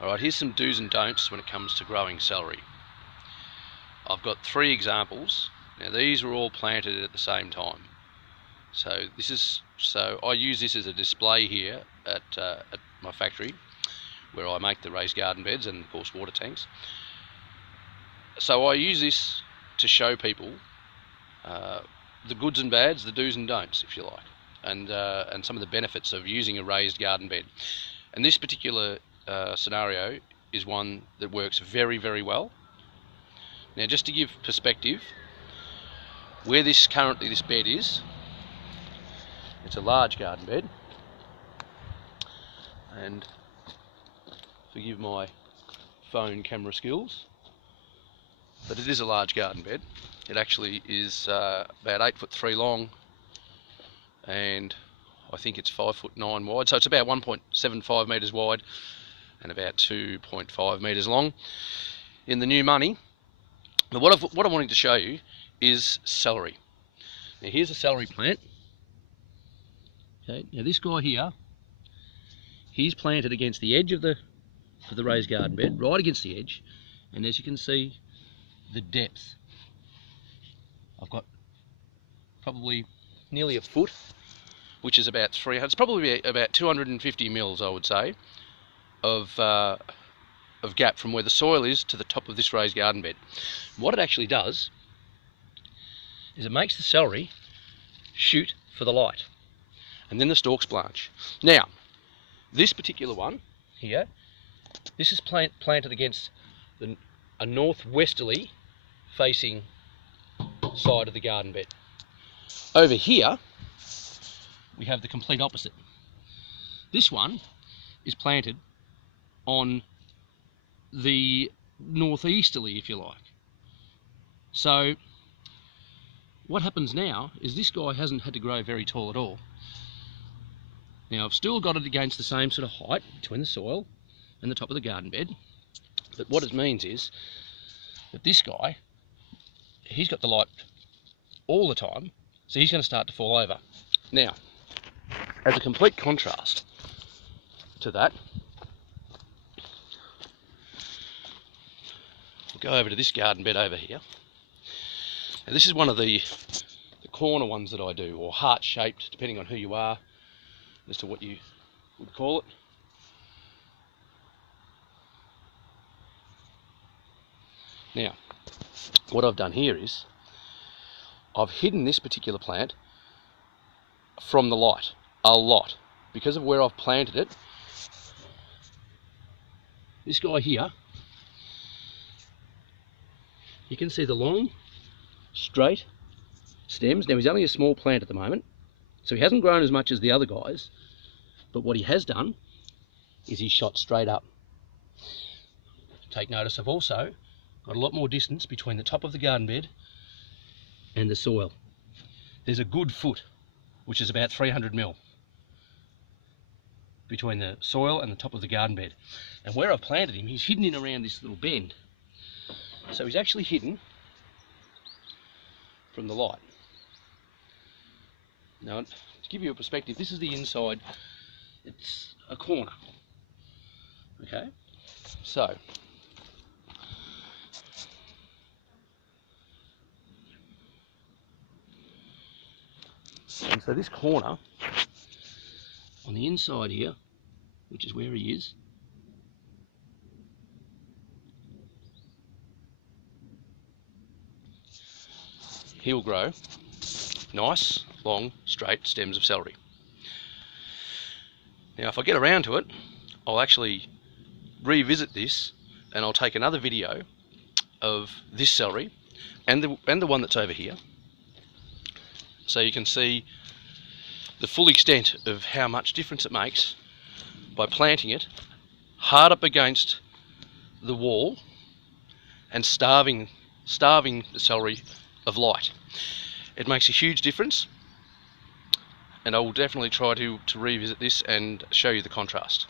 Alright, here's some do's and don'ts when it comes to growing celery. I've got 3 examples. Now these were all planted at the same time. So I use this as a display here at my factory, where I make the raised garden beds and of course water tanks. So I use this to show people the goods and bads, the do's and don'ts, if you like, and some of the benefits of using a raised garden bed. And this particular scenario is one that works very, very well. Now, just to give perspective, where this bed is, it's a large garden bed, and forgive my phone camera skills, but it is a large garden bed. It actually is about 8'3" long, and I think it's 5'9" wide, so it's about 1.75 metres wide and about 2.5 metres long in the new money. But what I'm wanting to show you is celery. Now here's a celery plant. Okay, now this guy here, he's planted against the edge of the raised garden bed, right against the edge, and as you can see, the depth. I've got probably nearly a foot, which is about 300. It's probably about 250 mils, I would say, of gap from where the soil is to the top of this raised garden bed. What it actually does is it makes the celery shoot for the light, and then the stalks blanch. Now, this particular one here, this is planted against a northwesterly facing side of the garden bed. Over here, we have the complete opposite. This one is planted on the northeasterly, if you like. So what happens now is this guy hasn't had to grow very tall at all. Now I've still got it against the same sort of height between the soil and the top of the garden bed, but what it means is that this guy, he's got the light all the time, so he's going to start to fall over. Now, as a complete contrast to that, we'll go over to this garden bed over here. Now this is one of the corner ones that I do, or heart-shaped, depending on who you are as to what you would call it. Now, what I've done here is I've hidden this particular plant from the light a lot because of where I've planted it. This guy here, you can see the long, straight stems. Now he's only a small plant at the moment, so he hasn't grown as much as the other guys, but what he has done is he's shot straight up. Take notice, I've also got a lot more distance between the top of the garden bed and the soil. There's a good foot, which is about 300 mil, between the soil and the top of the garden bed. And where I've planted him, he's hidden in around this little bend. So he's actually hidden from the light. Now, to give you a perspective, this is the inside. It's a corner. Okay, so and so this corner on the inside here, which is where he is, he'll grow nice, long, straight stems of celery. Now, if I get around to it, I'll actually revisit this and I'll take another video of this celery and the one that's over here, so you can see the full extent of how much difference it makes by planting it hard up against the wall and starving the celery of light. It makes a huge difference, and I will definitely try to revisit this and show you the contrast.